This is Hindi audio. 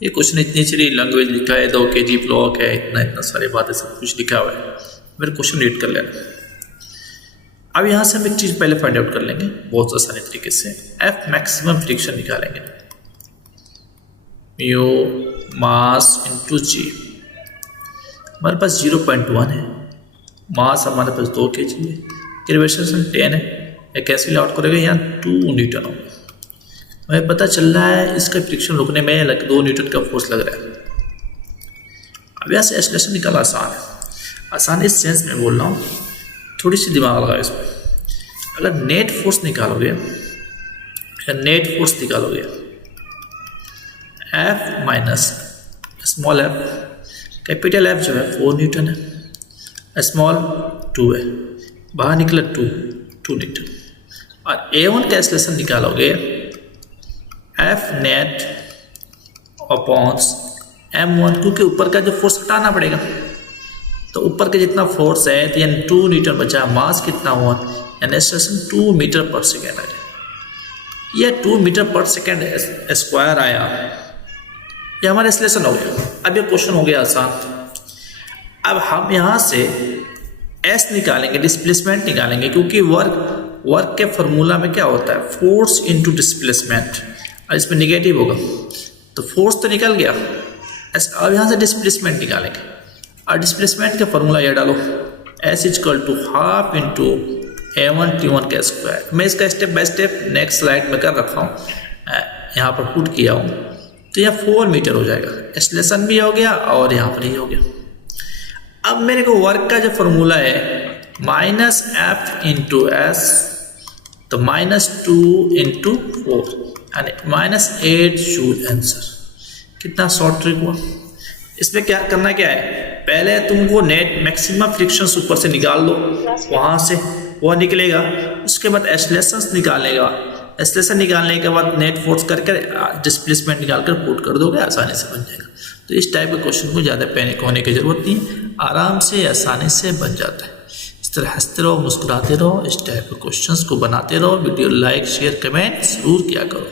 ये क्वेश्चन इतनी सारी लैंग्वेज लिखा है, 2 kg ब्लॉक है, इतना इतना सारी बातें सब कुछ लिखा हुआ है, मेरे क्वेश्चन रीड कर लेना। अब यहाँ से हम एक चीज़ पहले फाइंड आउट कर लेंगे बहुत आसानी तरीके से, एफ मैक्सिमम फ्रिक्शन निकालेंगे, म्यू मास इंटू जी। हमारे पास 0.1 है, मास हमारे पास 2 kg है, ग्रेविटेशन 10 है, ये कैसे आउट करेगा, यहाँ 2 न्यूटन होगा। हमें पता चल रहा है इसका फ्रिक्शन रुकने में 2 न्यूटन का फोर्स लग रहा है। अब यहाँ से एक्सलेशन निकालना आसान है, आसान इस सेंस में बोल रहा हूँ, थोड़ी सी दिमाग लगाओ इसमें। अगर नेट फोर्स निकालोगे, F minus small F, capital F जो है 4 न्यूटन है, स्मॉल 2 है, बाहर निकला 2 न्यूटन, और A1 का एक्सलेशन निकालोगे एफ नेट अपॉन M1, क्योंकि ऊपर का जो फोर्स हटाना पड़ेगा, तो ऊपर के जितना फोर्स है तो यानी 2 न्यूटन बचा, मास कितना हुआ, यानी एक्सलेशन 2 मीटर पर सेकेंड आया, यह 2 मीटर पर सेकेंड स्क्वायर आया, ये हमारा एक्सलेशन हो गया। अब ये क्वेश्चन हो गया आसान। अब हम यहाँ से एस निकालेंगे, डिस्प्लेसमेंट निकालेंगे, क्योंकि वर्क के फॉर्मूला में क्या होता है, फोर्स इनटू डिस्प्लेसमेंट, और इसमें निगेटिव होगा, तो फोर्स तो निकल गया। अब यहाँ से डिस्प्लेसमेंट निकालेंगे, और डिस्प्लेसमेंट का फॉर्मूला ये डालो, S equal to half into A1 T1 का स्क्वायर। मैं इसका step by step next slide में कर रखा हूँ, यहाँ पर पुट किया हूँ, तो यह 4 मीटर हो जाएगा, एक्सलेशन भी हो गया और यहाँ पर ही हो गया। अब मेरे को वर्क का जो फॉर्मूला है माइनस एफ इंटू एस, तो -2 इंटू 4 यानी -8 जूल आंसर। कितना शॉर्ट ट्रिक हुआ। इसमें क्या करना क्या है, पहले तुमको नेट मैक्सिमम फ्रिक्शन ऊपर से निकाल लो, वहाँ से वो निकलेगा, उसके बाद एक्सलेशन निकालेगा, एक्सलेशन निकालने के बाद नेट फोर्स करके डिस्प्लेसमेंट निकाल कर पुट कर दोगे, आसानी से बन जाएगा। तो इस टाइप के क्वेश्चन को ज़्यादा पैनिक होने की ज़रूरत नहीं, आराम से आसानी से बन जाता है। इस तरह हंसते रहो, मुस्कुराते रहो, इस टाइप के क्वेश्चंस को बनाते रहो। वीडियो लाइक शेयर कमेंट ज़रूर किया करो।